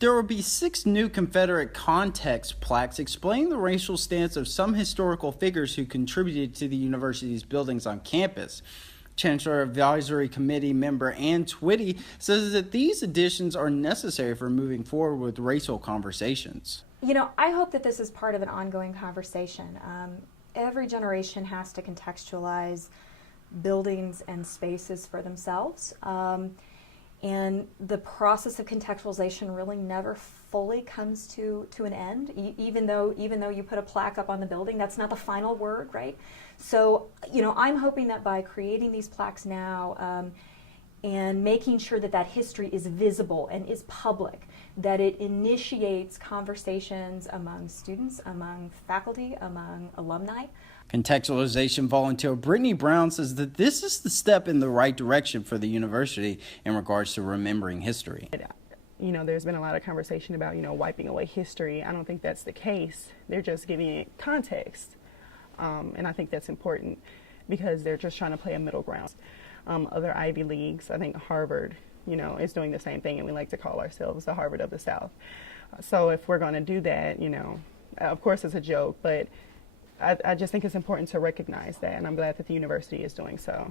There will be 6 new Confederate context plaques explaining the racial stance of some historical figures who contributed to the university's buildings on campus. Chancellor Advisory Committee member Ann Twitty says that these additions are necessary for moving forward with racial conversations. You know, I hope that this is part of an ongoing conversation. Every generation has to contextualize buildings and spaces for themselves. And the process of contextualization really never fully comes to an end. Even though you put a plaque up on the building, that's not the final word, right? So, you know, I'm hoping that by creating these plaques now and making sure that that history is visible and is public, that it initiates conversations among students, among faculty, among alumni. Contextualization volunteer Brittany Brown says that this is the step in the right direction for the university in regards to remembering history. You know, there's been a lot of conversation about, you know, wiping away history. I don't think that's the case. They're just giving it context. And I think that's important because they're just trying to play a middle ground. Other Ivy Leagues, I think Harvard, you know, is doing the same thing, and we like to call ourselves the Harvard of the South. So if we're going to do that, you know, of course it's a joke, but I just think it's important to recognize that, and I'm glad that the university is doing so.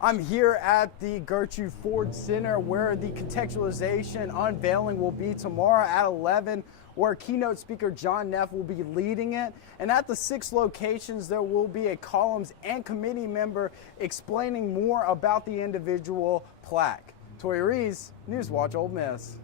I'm here at the Gertrude Ford Center where the contextualization unveiling will be tomorrow at 11, where keynote speaker John Neff will be leading it. And at the 6 locations, there will be a columns and committee member explaining more about the individual plaque. Torry Rees, Newswatch Ole Miss.